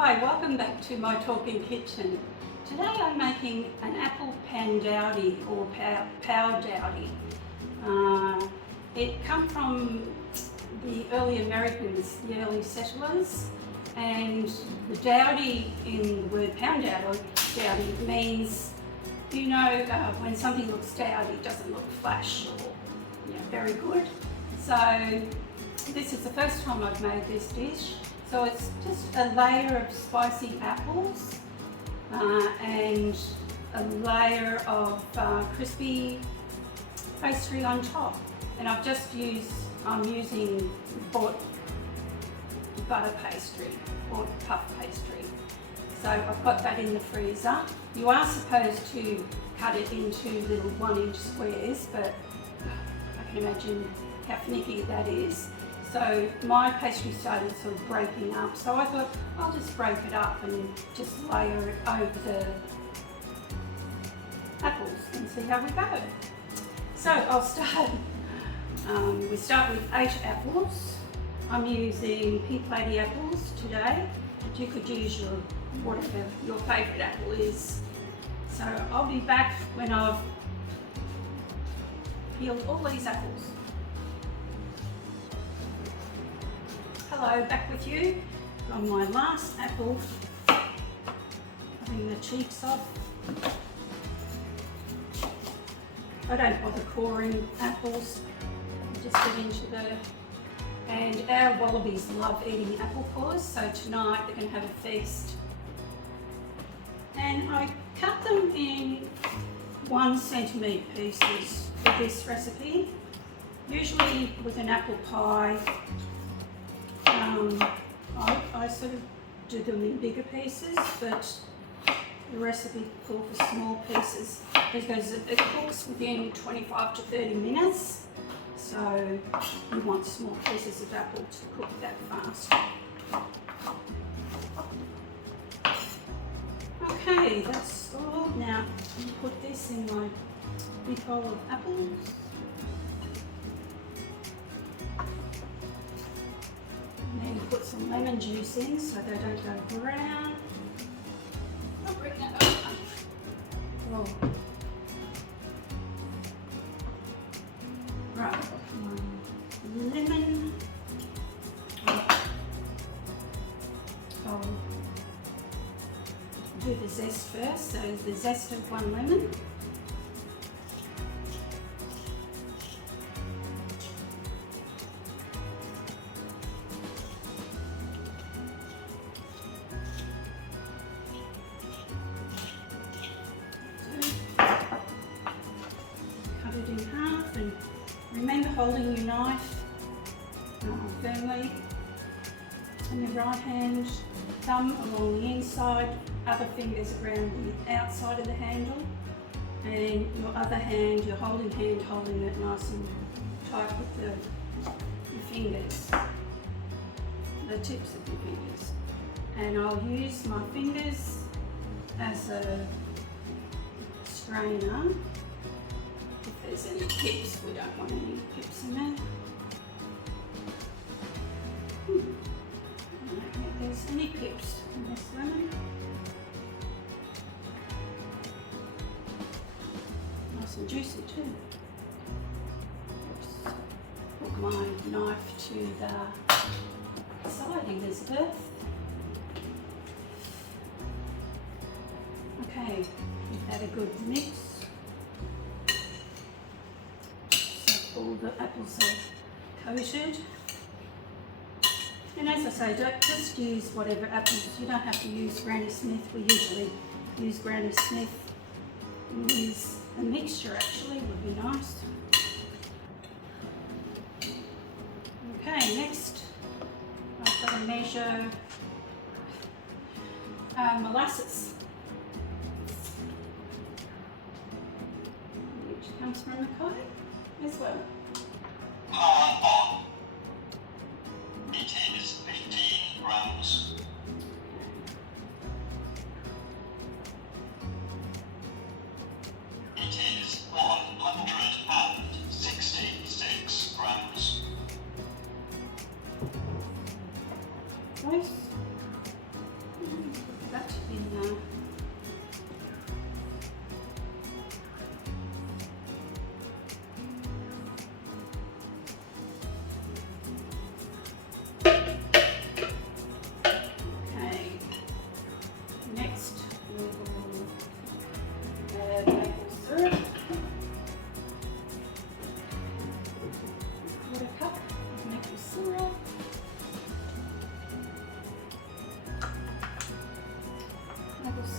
Hi, welcome back to my talking kitchen. Today I'm making an apple pan dowdy or pow dowdy. It come from the early Americans, the early settlers, and the dowdy in the word pound dowdy means, when something looks dowdy, it doesn't look flash or very good. So this is the first time I've made this dish. So it's just a layer of spicy apples and a layer of crispy pastry on top. And I'm using bought butter pastry or puff pastry. So I've got that in the freezer. You are supposed to cut it into little 1-inch squares, but I can imagine how finicky that is. So my pastry started sort of breaking up, so I thought I'll just break it up and just layer it over the apples and see how we go. So I'll start, we start with 8 apples. I'm using pink lady apples today, but you could use whatever your favourite apple is. So I'll be back when I've peeled all these apples. Hello, back with you on my last apple, cutting the cheeks off. I don't bother coring apples, just get into and our wallabies love eating apple cores, so tonight they're going to have a feast. And I cut them in 1 centimetre pieces for this recipe. Usually with an apple pie, I sort of do them in bigger pieces, but the recipe calls for small pieces because it cooks within 25 to 30 minutes. So you want small pieces of apple to cook that fast. Okay, that's all. Now I'll put this in my big bowl of apples. And then put some lemon juice in so they don't go brown. I'll bring that over. Oh. Right, one lemon. I'll do the zest first, so the zest of 1 lemon. Cut it in half and remember holding your knife firmly in your right hand, thumb along the inside, other fingers around the outside of the handle, and your other hand, your holding hand, holding it nice and tight with your fingers, the tips of your fingers. And I'll use my fingers as a strainer. If there's any pips, we don't want any pips in there. I don't think there's any pips in this lemon. Nice and juicy too. Oops. Put my knife to the side, Elizabeth. Okay, give that a good mix. All the apples are coated. And as I say, don't just use whatever apples. You don't have to use Granny Smith. We usually use Granny Smith. And use a mixture actually would be nice. Okay, next I've got to measure molasses, which comes from the cow as well. Power on. It is 15 grams. It is 166 grams. Nice.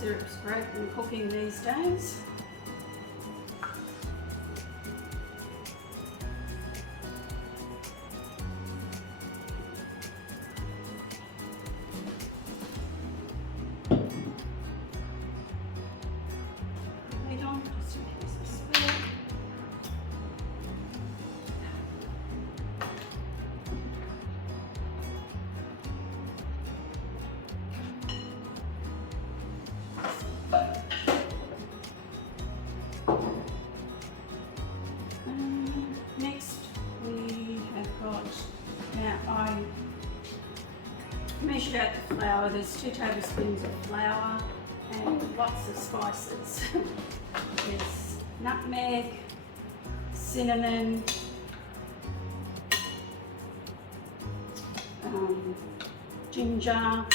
syrup's great when cooking these days. Lid on, just in case I spill. Next we have got, now I measured out the flour. There's 2 tablespoons of flour and lots of spices. There's nutmeg, cinnamon, ginger,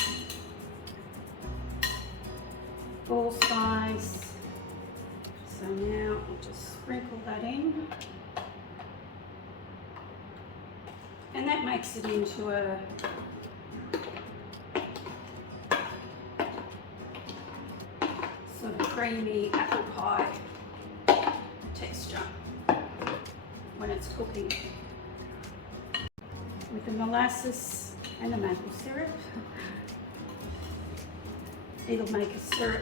allspice. So now I'll just sprinkle that in. And that makes it into a sort of creamy apple pie texture when it's cooking. With the molasses and the maple syrup, it'll make a syrup.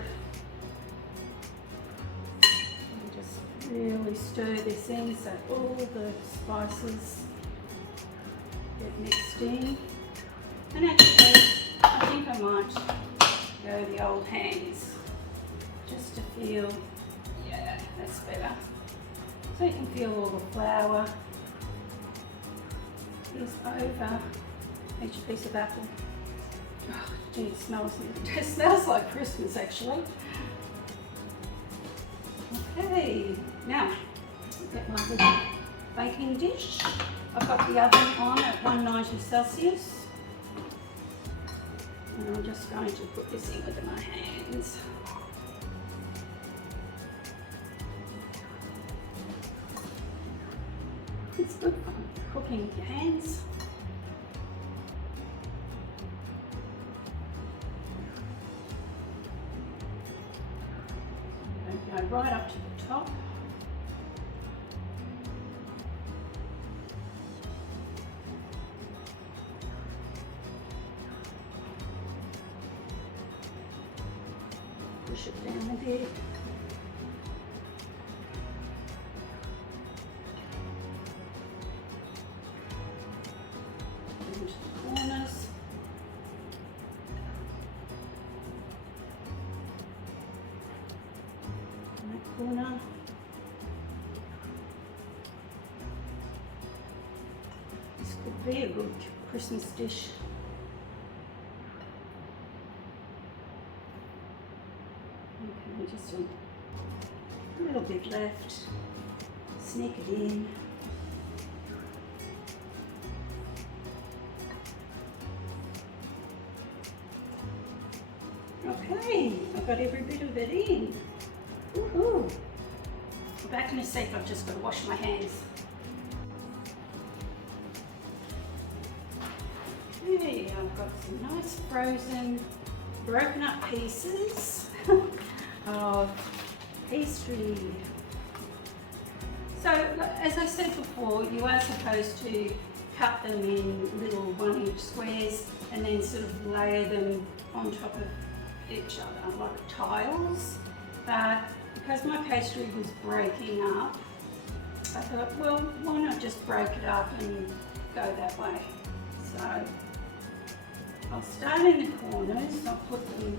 And just really stir this in so all the spices get mixed in. And actually, I think I might go the old hands just to feel, yeah, that's better. So you can feel all the flour is over each piece of apple. Oh, gee, it smells like Christmas actually. Okay, now get my little baking dish. I've got the oven on at 190 Celsius. And I'm just going to put this in with my hands. It's good for cooking with your hands. Go right up to the top. Push it down a bit. Into the corners. And that corner. This could be a good Christmas dish. Okay, just a little bit left. Sneak it in. Okay, I've got every bit of it in. Woohoo! Back in a sec, I've just got to wash my hands. Okay, I've got some nice frozen, broken up pieces of pastry. So, as I said before, you are supposed to cut them in little 1-inch squares and then sort of layer them on top of each other like tiles. But because my pastry was breaking up, I thought, well, why not just break it up and go that way? So I'll start in the corners. I'll put them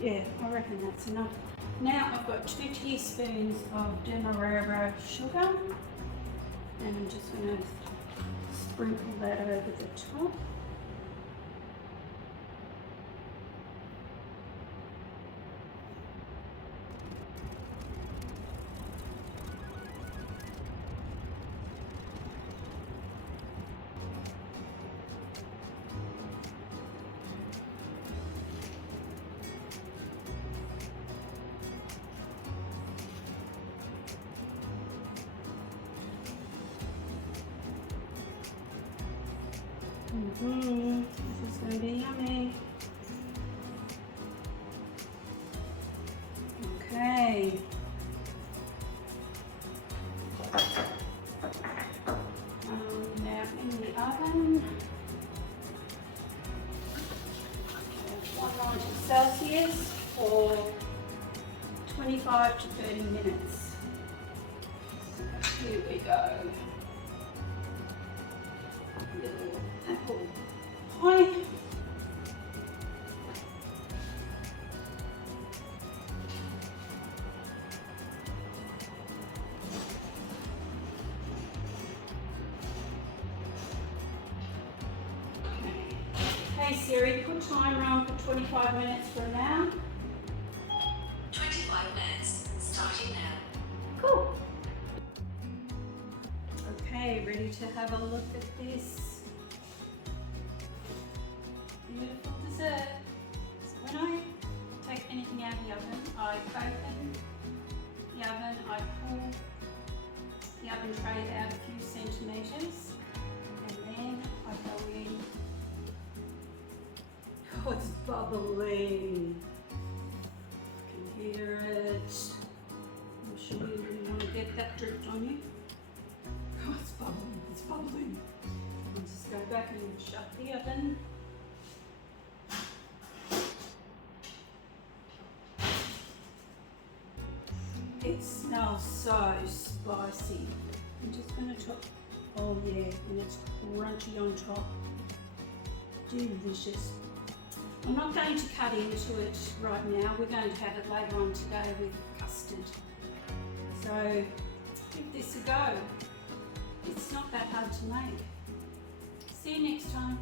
yeah, I reckon that's enough. Now I've got 2 teaspoons of demerara sugar. And I'm just going to sprinkle that over the top. This is going to be yummy. Okay. Now in the oven, 190 Celsius for 25 to 30 minutes. Here we go. Little apple pie. Hey Siri, put timer on for 25 minutes from now. 25 minutes, starting now. Cool. Okay, ready to have a look at this beautiful dessert. So when I take anything out of the oven, I open the oven, I pull the oven tray out a few centimetres, and then I go in. Oh, it's bubbling. You can hear it. I'm sure you really want to get that dripped on you. Oh, it's bubbling, it's bubbling. I'll just go back and shut the oven. It smells so spicy. I'm just going to chop, oh yeah, and it's crunchy on top. Delicious. I'm not going to cut into it right now. We're going to have it later on today with custard. So give this a go. It's not that hard to make. See you next time.